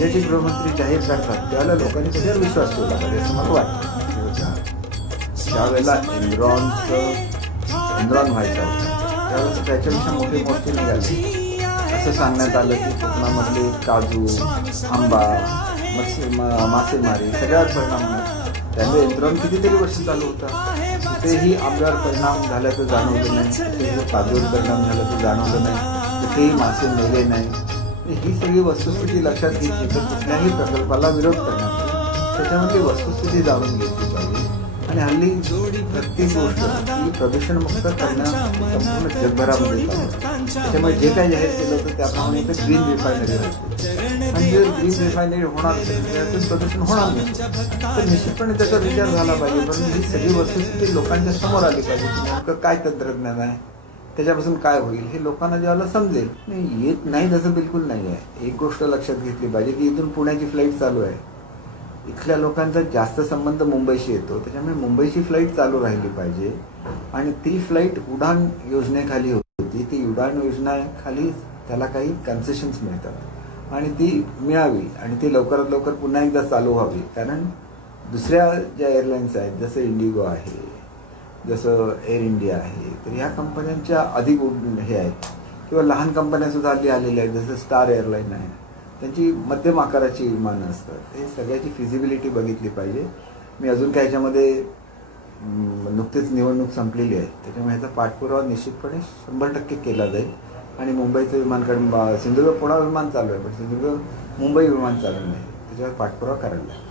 राज्याचे गृहमंत्री जाहीर करतात त्यावेळेला लोकांनी त्याच्यावर विश्वास ठेवला पाहिजे असं मला वाटतं. त्यावेळेला एनरॉनचं एनरॉन व्हायचं होतं त्यावेळेस त्याच्यापेक्षा मोठे मोर्चे निघाले. असं सांगण्यात आलं की कोकणामधले काजू आंबा मत्स्य मासेमारी सगळ्याच परिणाम त्यामुळे एनरॉन कितीतरी वर्ष चालू होता. तिथेही आमदार परिणाम झाल्याचं जाणवलं नाही तिथेही काजूवर परिणाम झाल्याचं जाणवलं नाही तिथेही मासे मेले नाही. ही सगळी वस्तुस्थिती लक्षात घेतली तर कुठल्याही प्रकल्पाला विरोध करण्यात येईल. त्याच्यामधली वस्तुस्थिती जाणून घेतली पाहिजे. आणि हल्ली प्रत्येक गोष्ट ही प्रदूषणमुक्त करणं संपूर्ण जगभरामध्ये त्याच्यामुळे जे काही जाहीर केलं होतं त्याप्रमाणे इथं ग्रीन रिफायनरी होती आणि जर ग्रीन रिफायनरी होणार असेल त्यातून प्रदूषण होणार नाही. तर निश्चितपणे त्याचा विचार झाला पाहिजे परंतु ही सगळी वस्तुस्थिती लोकांच्या समोर आली पाहिजे नेमकं काय तंत्रज्ञान आहे त्याच्यापासून काय होईल हे लोकांना ज्यावेळेला समजेल नाही येत नाही तसं बिलकुल नाही आहे. एक गोष्ट लक्षात घेतली पाहिजे की इथून पुण्याची फ्लाईट चालू आहे. इथल्या लोकांचा जास्त संबंध मुंबईशी येतो त्याच्यामुळे मुंबईची फ्लाईट चालू राहिली पाहिजे. आणि ती फ्लाईट उडान योजनेखाली होती. ती उडान योजनेखाली त्याला काही कन्सेशन्स मिळतात. आणि ती मिळावी आणि ती लवकरात लवकर पुन्हा एकदा चालू व्हावी. कारण दुसऱ्या ज्या एअरलाईन्स आहेत जसं इंडिगो आहे जसं एअर इंडिया आहे तर ह्या कंपन्यांच्या अधिक हे आहेत. किंवा लहान कंपन्यासुद्धा हल्ली आलेल्या आहेत जसं स्टार एअरलाईन आहे. त्यांची मध्यम आकाराची विमानं असतात. हे सगळ्याची फिजिबिलिटी बघितली पाहिजे. मी अजून काय ह्याच्यामध्ये नुकतीच निवडणूक संपलेली आहे. त्याच्यामुळे ह्याचा पाठपुरावा निश्चितपणे शंभर टक्के केला जाईल. आणि मुंबईचं विमान कारण सिंधुदुर्ग पुणा विमान चालू आहे पण सिंधुदुर्ग मुंबई विमान चालू नाही. त्याच्यावर पाठपुरावा करायला लागेल.